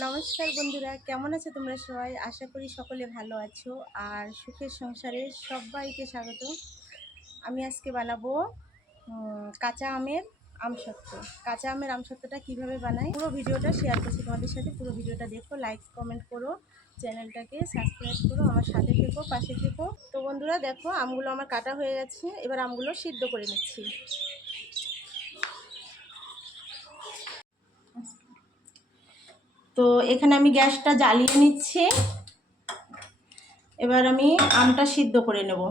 নমস্কার বন্ধুরা, কেমন আছো তোমরা সবাই? আশা করি সকলে ভালো আছো আর সুখের সংসারে সবাইকে স্বাগত। আমি আজকে বানাবো কাঁচা আমের আমসত্ত্ব। কাঁচা আমের আমসত্ত্বটা কীভাবে বানাই? পুরো ভিডিওটা শেয়ার করছি তোমাদের সাথে। পুরো ভিডিওটা দেখো লাইক কমেন্ট করো, চ্যানেলটাকে সাবস্ক্রাইব করো, আমার সাথে থেকো, পাশে থেকো। তো বন্ধুরা, দেখো, আমগুলো আমার কাটা হয়ে গেছে। এবার আমগুলো সিদ্ধ করে নিচ্ছি। তো এখানে আমি গ্যাসটা জ্বালিয়ে নিচ্ছি। এবার আমি আমটা সিদ্ধ করে নেব।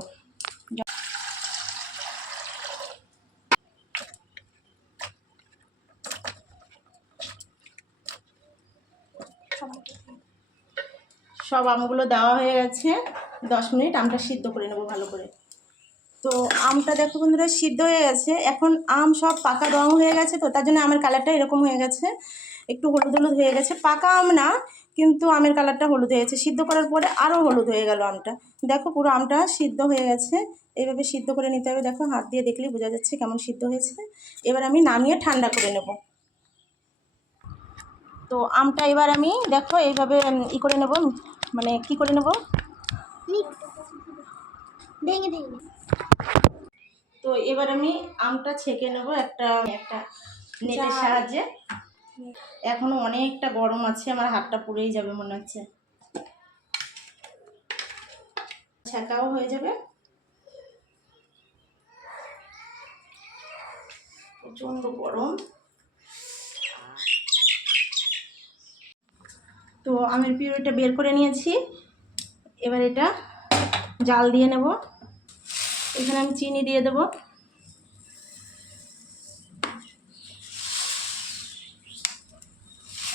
সব আমগুলো দেওয়া হয়ে গেছে। দশ মিনিট আমটা সিদ্ধ করে নেব ভালো করে। তো আমটা দেখো বন্ধুরা, সিদ্ধ হয়ে গেছে। এখন আম সব পাকা রং হয়ে গেছে তো, তার জন্য আমের কালারটা এরকম হয়ে গেছে। একটু হলুদ হলুদ হয়ে গেছে। পাকা আম না, কিন্তু আমের কালারটা হলুদ হয়ে গেছে সিদ্ধ করার পরে আরও হলুদ হয়ে গেল আমটা। দেখো পুরো আমটা সিদ্ধ হয়ে গেছে। এইভাবে সিদ্ধ করে নিতে হবে। দেখো হাত দিয়ে দেখলেই বোঝা যাচ্ছে কেমন সিদ্ধ হয়েছে। এবার আমি নামিয়ে ঠান্ডা করে নেব। তো আমটা এবার আমি দেখো এইভাবে ই করে নেব। মানে কি করে নেব? ভেঙে ভেঙে। তো এবার আমি আমটা ছেঁকে নেব একটা একটা নেটের সাহায্যে। এখনও অনেকটা গরম আছে আমার হাতটা পুড়েই যাবে মনে হচ্ছে। ছেঁকাও হয়ে যাবে। প্রচণ্ড গরম। তো আমের পিউরিটা বের করে নিয়েছি। এবার এটা জাল দিয়ে নেব। এখানে আমি চিনি দিয়ে দেবো।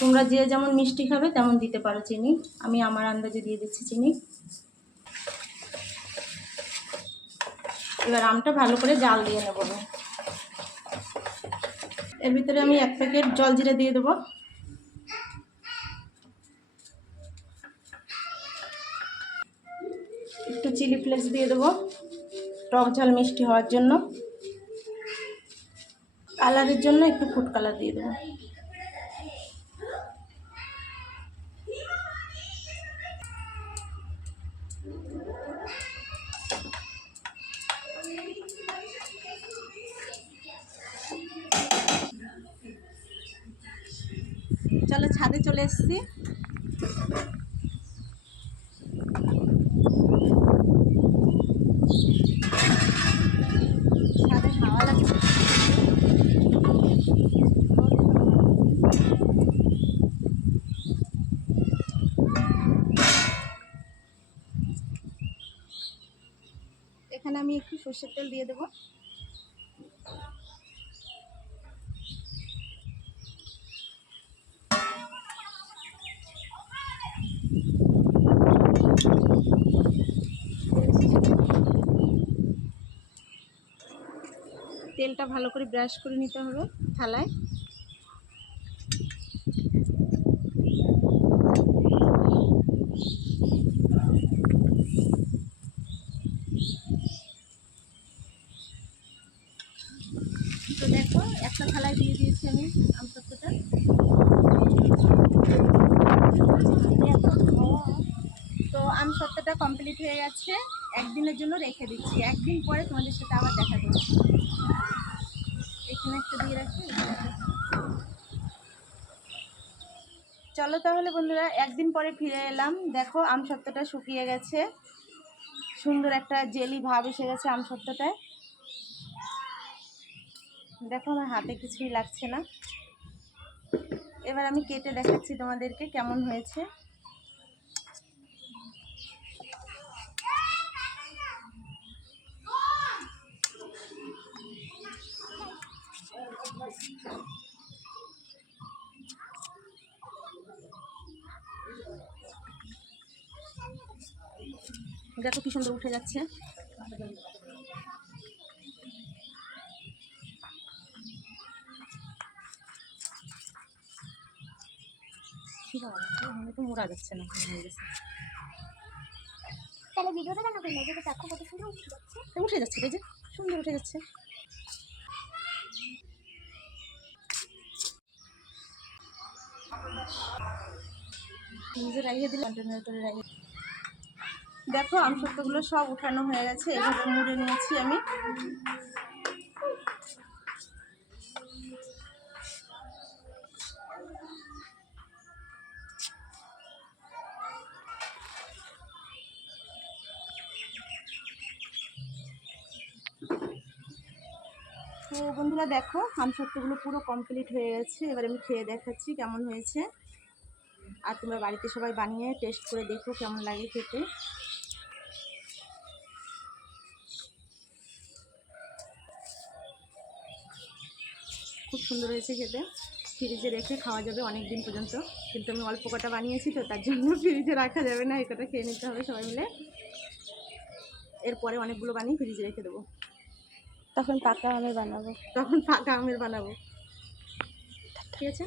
তোমরা যে যেমন মিষ্টি খাবে তেমন দিতে পারো চিনি। আমি আমার আন্দাজে দিয়ে দিচ্ছি চিনি। এবার আমটা ভালো করে জাল দিয়ে নেব। এর ভিতরে আমি এক প্যাকেট জল জিরে দিয়ে দেবো। একটু চিলি ফ্লেক্স দিয়ে দেবো। টক ঝাল মিষ্টি হওয়ার জন্য। কালারের জন্য একটু ফুড কালার দিয়ে দেবো। চলো ছাদে চলে এসেছি ছাদে হাওয়া লাগছে এখানে আমি একটু সর্ষের তেল দিয়ে দেবো। তেলটা ভালো করে ব্রাশ করে নিতে হবে থালায় তো দেখো একটা থালায় দিয়ে দিয়েছি আমি আমসত্ত্বটা তো আমসত্ত্বটা কমপ্লিট হয়ে গেছে। একদিনের জন্য রেখে দিচ্ছি। একদিন পরে তোমাদের সাথে আবার দেখা করছি এখানে একটা দিয়ে রাখি চলো তাহলে বন্ধুরা, একদিন পরে ফিরে এলাম। দেখো আমসত্ত্বটা শুকিয়ে গেছে। সুন্দর একটা জেলি ভাব এসে গেছে আম আমসত্ত্বটায় দেখো আমার হাতে কিছুই লাগছে না। এবার আমি কেটে দেখাচ্ছি তোমাদেরকে কেমন হয়েছে। দেখো কি সুন্দর উঠে যাচ্ছে। আমি তো মোড়া যাচ্ছে না। হয়ে গেছে। তাহলে ভিডিওটা কেন করলে? যেটা দেখো কত সুন্দর উঠে যাচ্ছে। উঠে যাচ্ছে এই যে সুন্দর উঠে যাচ্ছে। নিজে রাখিয়ে দিলে কন্টেনার করে রাখি দেখো আম সত্যগুলো সব উঠানো হয়ে গেছে। এভাবে মুড়ে নিয়েছি আমি। তো বন্ধুরা দেখো, আম সত্যগুলো পুরো কমপ্লিট হয়ে গেছে। এবার আমি খেয়ে দেখাচ্ছি কেমন হয়েছে। আর তোমরা বাড়িতে সবাই বানিয়ে টেস্ট করে দেখো কেমন লাগে খেতে। খুব সুন্দর হয়েছে খেতে। ফ্রিজে রেখে খাওয়া যাবে অনেক দিন পর্যন্ত। কিন্তু আমি অল্প কটা বানিয়েছি তো, তার জন্য ফ্রিজে রাখা যাবে না। এই কটা খেয়ে নিতে হবে সবাই মিলে। এরপরে অনেকগুলো বানিয়ে ফ্রিজে রেখে দেবো। তখন পাকা আমের বানাবো। তখন পাকা আমের বানাবো। ঠিক আছে?